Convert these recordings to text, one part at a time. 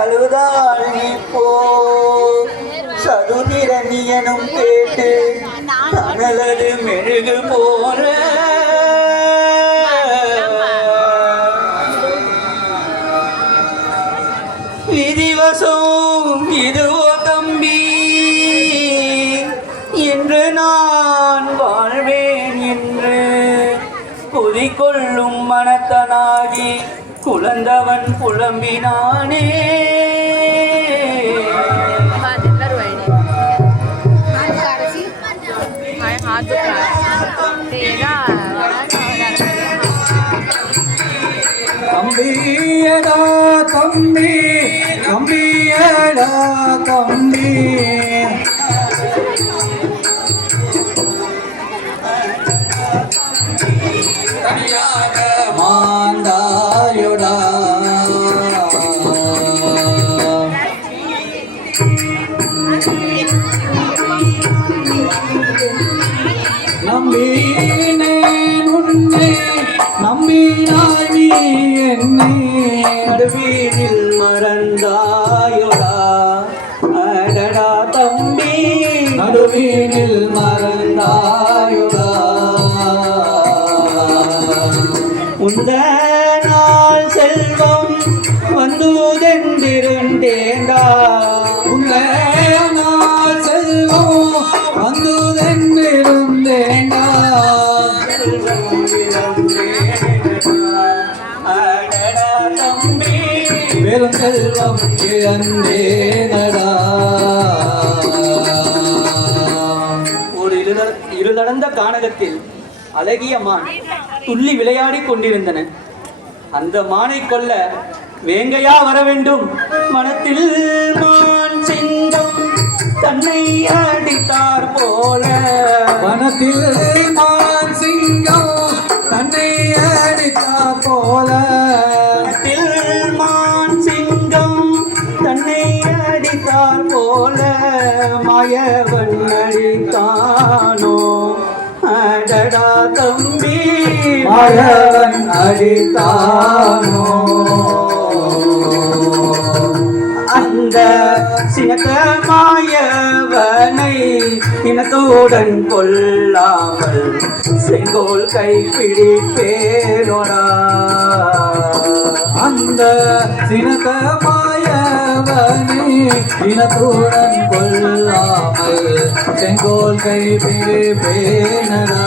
அழுதாள் இப்போ சதுதிரணியனும் கேட்டு தனலது மெழுகு போற விதிவசம் இதுவோ தம்பி என்று நான் வாழ்வேன் என்று குதிக்கொள்ளும் மனத்தனாகி குழந்தவன் புலம்பினானே. தம்பியடா தம்பி தம்பியடா தம்பி தனியாக மாந்தாயுடா நம்பினேன் உன்னை நம்பினாய் நீ என்னை நடுவீனில் மறந்தாயுடா அடடா தம்பி நடுவீனில் மறந்தாயுடா உந்த நாள் செல்வம் வந்துதென்றிருந்தேண்டா உள்ள நாள் செல்வம் வந்துதென்றிருந்தேண்டா அடடா தம்பி வெறும் செல்வம் இழந்தேனடா. ஒரு இருளடந்த கானகத்தில் அழகிய மான் துள்ளி விளையாடி கொண்டிருந்தன. அந்த மானை கொல்ல வேங்கையா வர வேண்டும். மனத்தில் மான் சிங்கம் தன்னை அடித்தார் போல வனத்தில் மான் சிங்கம் தன்னை அடித்தார் போல வனத்தில் மான் சிங்கம் தன்னை அடித்தார் போல மாயவன் அடித்தானோ அடடா தம்பி மாயவன் அடித்தானோ. அந்த சினத்த மாயவனை இனத்துடன் கொல்லாமல் செங்கோல் கைப்பிடிப்பேனோடா. அந்த சினத்த மாயவனை இனத்துடன் கொல்லாமல் செங்கோல் கைப்பிடிப்பேனடா.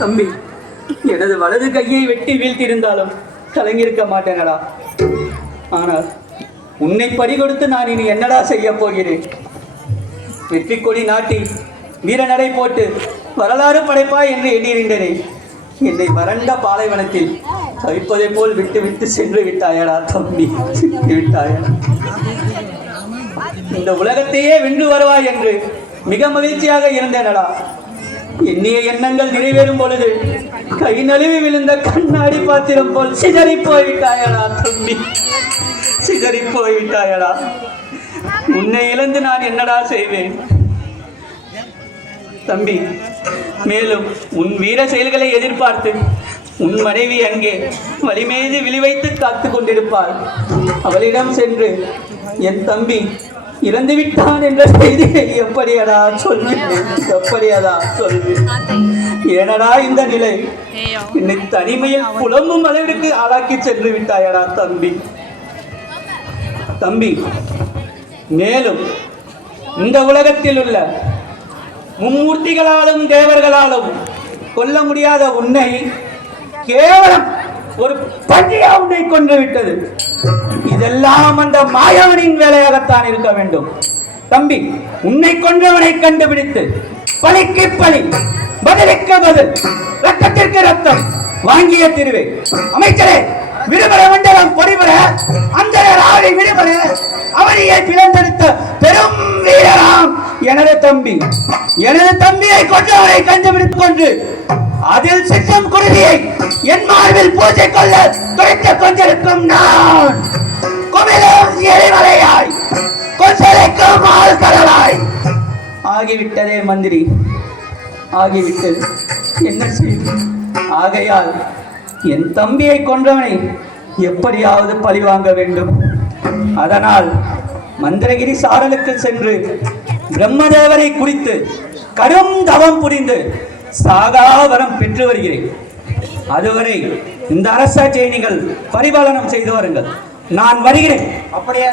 தம்பி, எனது வலது கையை வெட்டி வீழ்த்தியிருந்தாலும் கலங்கியிருக்க மாட்டேனடா. ஆனால் உன்னை பறிகொடுத்து நான் இனி என்னடா செய்ய போகிறேன்? வெற்றி கொடி நாட்டி வீரநடை போட்டு வரலாறு படைப்பாய் என்று எண்ணியிருந்தேனே, என்னை வறண்ட பாலைவனத்தில் தவிப்பதை போல் விட்டு விட்டு சென்று விட்டாயடா தம்பி, விட்டாயடா. இந்த உலகத்தையே வென்று வருவாய் என்று மிக மகிழ்ச்சியாக இருந்தேனடா. எண்ணிய எண்ணங்கள் நிறைவேறும் பொழுது கை நழுவி விழுந்த கண்ணாடி பாத்திரம் போல் சிதறி போய்விட்டாயடா தம்பி, சிதறி போய்விட்டாயடா. உன்னை இழந்து நான் என்னடா செய்வேன் தம்பி? மேலும் உன் வீர செயல்களை எதிர்பார்த்து உன் மனைவி அங்கே வலிமீது விழிவைத்து காத்து கொண்டிருப்பாள். அவளிடம் சென்று என் தம்பி இறந்து விட்டான் என்ற செய்தியை எப்படியடா சொல்வேன், எப்படியடா சொல்வேன்? ஏனடா இந்த நிலை? என்னை தனிமையில் புலம்பும் அளவிற்கு ஆளாக்கி சென்று விட்டாயடா தம்பி. தம்பி, மேலும் இந்த உலகத்தில் உள்ள மும்மூர்த்திகளாலும் தேவர்களாலும் கொல்ல முடியாத உன்னை கேவலம் ஒரு பன்றியா உன்னை கொன்று விட்டது. இதெல்லாம் அந்த மாயவனின் வேலையாகத்தான் இருக்க வேண்டும். தம்பி, உன்னை கொன்றவனை கண்டுபிடித்து பழிக்கு பழி, பதிலுக்கு பதில், ரத்தத்திற்கு ரத்தம் வாங்கிய திருவே. அமைச்சரே, விடுபட மண்டலம் பொறிபட அந்த ஆவணி விடுபட அவனியை பிளந்தெடுத்த பெரும் வீரராம் எனது தம்பி. எனது தம்பியை கொன்றவரை கண்டுபிடித்துக் கொண்டு அதில் சித்தம் குருதியை என் மார்பில் பூஜை கொள்ள துடைத்துக் கொண்டிருக்கும் நான் எரிமலையாய் கொசலைக்கும் ஆழ்கடலாய் ஆகிவிட்டதே மந்திரி, ஆகிவிட்டது. என்ன செய்வது? ஆகையால் என் தம்பியை கொன்றவனை எப்படியாவது பழி வாங்க வேண்டும். அதனால் மந்திரகிரி சாரலுக்கு சென்று பிரம்மதேவரை குறித்து கடும் தவம் புரிந்து சாகாவரம் பெற்று வருகிறேன். அதுவரை இந்த அரசாட்சியை நீங்கள் பரிபாலனம் செய்து வாருங்கள். நான் வருகிறேன். அப்படியே